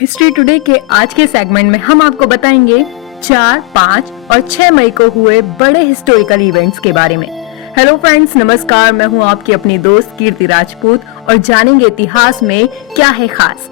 History today के आज के सेगमेंट में हम आपको बताएंगे 4, 5 और 6 मई को हुए बड़े हिस्टोरिकल इवेंट्स के बारे में। हेलो फ्रेंड्स, नमस्कार। मैं हूं आपकी अपनी दोस्त कीर्ति राजपूत और जानेंगे इतिहास में क्या है खास।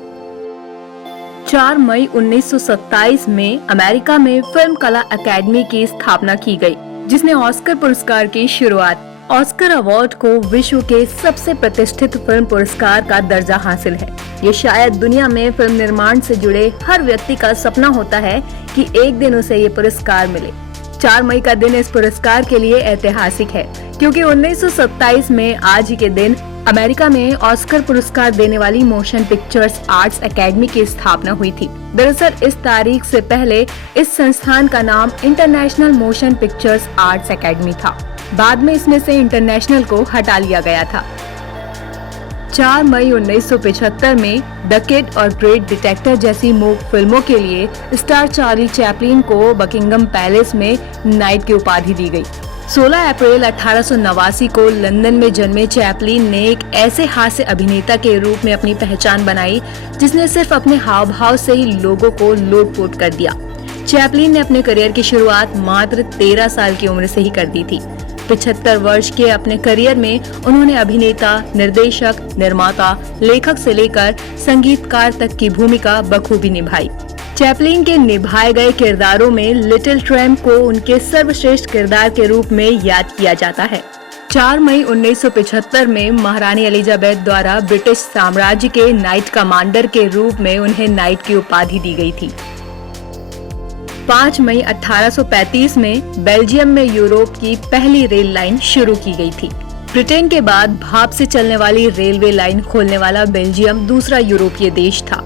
4 मई 1927 में अमेरिका में फिल्म कला अकेडमी की स्थापना की गई, जिसने ऑस्कर पुरस्कार की शुरुआत। ऑस्कर अवार्ड को विश्व के सबसे प्रतिष्ठित फिल्म पुरस्कार का दर्जा हासिल है। ये शायद दुनिया में फिल्म निर्माण से जुड़े हर व्यक्ति का सपना होता है कि एक दिन उसे ये पुरस्कार मिले। 4 मई का दिन इस पुरस्कार के लिए ऐतिहासिक है, क्योंकि 1927 में आज ही के दिन अमेरिका में ऑस्कर पुरस्कार देने वाली मोशन पिक्चर्स आर्ट्स एकेडमी की स्थापना हुई थी। दरअसल इस तारीख से पहले इस संस्थान का नाम international motion pictures arts academy था। बाद में इसमें से इंटरनेशनल को हटा लिया गया था। 4 मई 1975 में द किड और ग्रेट डिटेक्टिव जैसी मूक फिल्मों के लिए स्टार चार्ली चैपलिन को बकिंगम पैलेस में नाइट की उपाधि दी गई। 16 अप्रैल 1889 को लंदन में जन्मे चैपलिन ने एक ऐसे हास्य अभिनेता के रूप में अपनी पहचान बनाई, जिसने सिर्फ अपने हाव भाव से ही लोगों को लोटपोट कर दिया। चैपलिन ने अपने करियर की शुरुआत मात्र 13 साल की उम्र से ही कर दी थी। 75 वर्ष के अपने करियर में उन्होंने अभिनेता, निर्देशक, निर्माता, लेखक से लेकर संगीतकार तक की भूमिका बखूबी निभाई। चैपलिन के निभाए गए किरदारों में लिटिल ट्रैम्प को उनके सर्वश्रेष्ठ किरदार के रूप में याद किया जाता है। 4 मई 1975 में महारानी एलिजाबेथ द्वारा ब्रिटिश साम्राज्य के नाइट कमांडर के रूप में उन्हें नाइट की उपाधि दी गई थी। 5 मई 1835 में बेल्जियम में यूरोप की पहली रेल लाइन शुरू की गई थी। ब्रिटेन के बाद भाप से चलने वाली रेलवे लाइन खोलने वाला बेल्जियम दूसरा यूरोपीय देश था।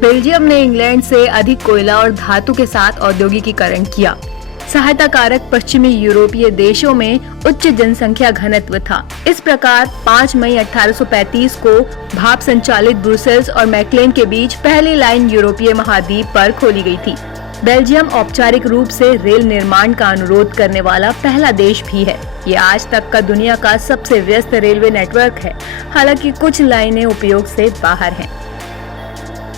बेल्जियम ने इंग्लैंड से अधिक कोयला और धातु के साथ औद्योगिकीकरण किया। सहायता कारक पश्चिमी यूरोपीय देशों में उच्च जनसंख्या घनत्व था। इस प्रकार 5 मई 1835 को भाप संचालित ब्रुसेल्स और मैकलेन के बीच पहली लाइन यूरोपीय महाद्वीप पर खोली गई थी। बेल्जियम औपचारिक रूप से रेल निर्माण का अनुरोध करने वाला पहला देश भी है। ये आज तक का दुनिया का सबसे व्यस्त रेलवे नेटवर्क है, हालांकि कुछ लाइनें उपयोग से बाहर हैं।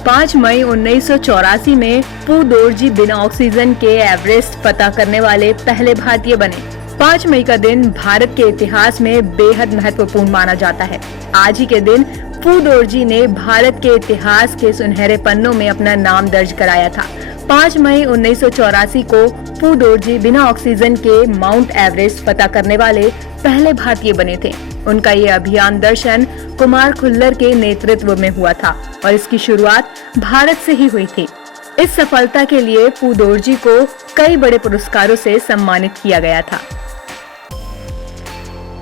5 मई 1984 में पू दोरजी बिना ऑक्सीजन के एवरेस्ट फतह करने वाले पहले भारतीय बने। 5 मई का दिन भारत के इतिहास में बेहद महत्वपूर्ण माना जाता है। आज ही के दिन पू दोरजी ने भारत के इतिहास के सुनहरे पन्नों में अपना नाम दर्ज कराया था। 5 मई 1984 को पू दोरजी बिना ऑक्सीजन के माउंट एवरेस्ट फतह करने वाले पहले भारतीय बने थे। उनका ये अभियान दर्शन कुमार खुल्लर के नेतृत्व में हुआ था और इसकी शुरुआत भारत से ही हुई थी। इस सफलता के लिए पू दोरजी को कई बड़े पुरस्कारों से सम्मानित किया गया था।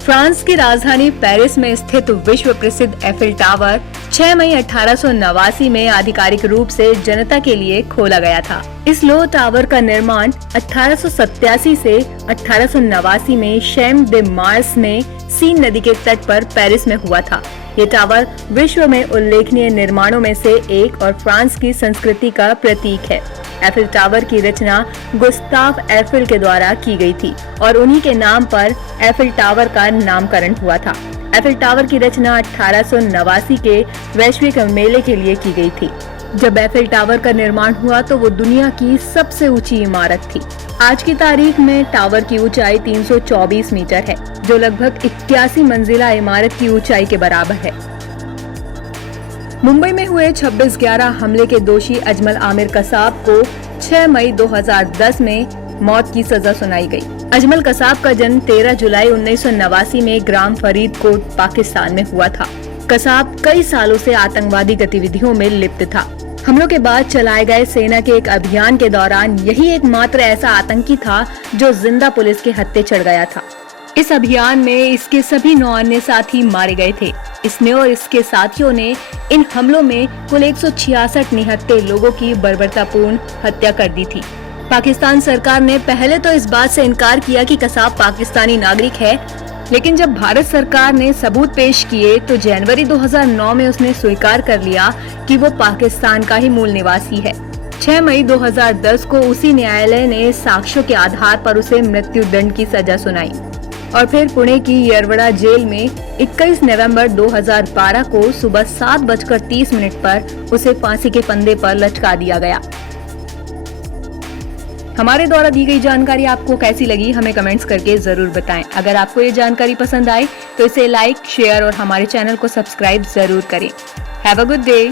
फ्रांस की राजधानी पेरिस में स्थित विश्व प्रसिद्ध एफिल टावर 6 मई 1889 में आधिकारिक रूप से जनता के लिए खोला गया था। इस लोह टावर का निर्माण 1887 से 1889 में शैम दे मार्स में सीन नदी के तट पर पेरिस में हुआ था। ये टावर विश्व में उल्लेखनीय निर्माणों में से एक और फ्रांस की संस्कृति का प्रतीक है। एफिल टावर की रचना गुस्ताव एफिल के द्वारा की गई थी और उन्हीं के नाम पर एफिल टावर का नामकरण हुआ था। एफिल टावर की रचना 1889 के वैश्विक मेले के लिए की गई थी। जब एफिल टावर का निर्माण हुआ तो वो दुनिया की सबसे ऊंची इमारत थी। आज की तारीख में टावर की ऊंचाई 324 मीटर है, जो लगभग 81 मंजिला इमारत की ऊंचाई के बराबर है। मुंबई में हुए 26/11 हमले के दोषी अजमल आमिर कसाब को 6 मई 2010 में मौत की सजा सुनाई गई। अजमल कसाब का जन्म 13 जुलाई 1989 में ग्राम फरीदकोट, पाकिस्तान में हुआ था। कसाब कई सालों से आतंकवादी गतिविधियों में लिप्त था। हमलों के बाद चलाए गए सेना के एक अभियान के दौरान यही एकमात्र ऐसा आतंकी था जो जिंदा पुलिस के हत्थे चढ़ गया था। इस अभियान में इसके सभी 9 अन्य साथी मारे गए थे। इसने और इसके साथियों ने इन हमलों में कुल 166 निहत्थे लोगों की बर्बरतापूर्ण हत्या कर दी थी। पाकिस्तान सरकार ने पहले तो इस बात से इनकार किया कि कसाब पाकिस्तानी नागरिक है, लेकिन जब भारत सरकार ने सबूत पेश किए तो जनवरी 2009 में उसने स्वीकार कर लिया कि वो पाकिस्तान का ही मूल निवासी है। 6 मई 2010 को उसी न्यायालय ने साक्ष्यों के आधार पर उसे मृत्यु दंड की सजा सुनाई। और फिर पुणे की येरवड़ा जेल में 21 नवंबर 2012 को सुबह 7:30 पर उसे फांसी के फंदे पर लटका दिया गया। हमारे द्वारा दी गई जानकारी आपको कैसी लगी, हमें कमेंट्स करके जरूर बताएं। अगर आपको ये जानकारी पसंद आए तो इसे लाइक, शेयर और हमारे चैनल को सब्सक्राइब जरूर करें। Have a good day.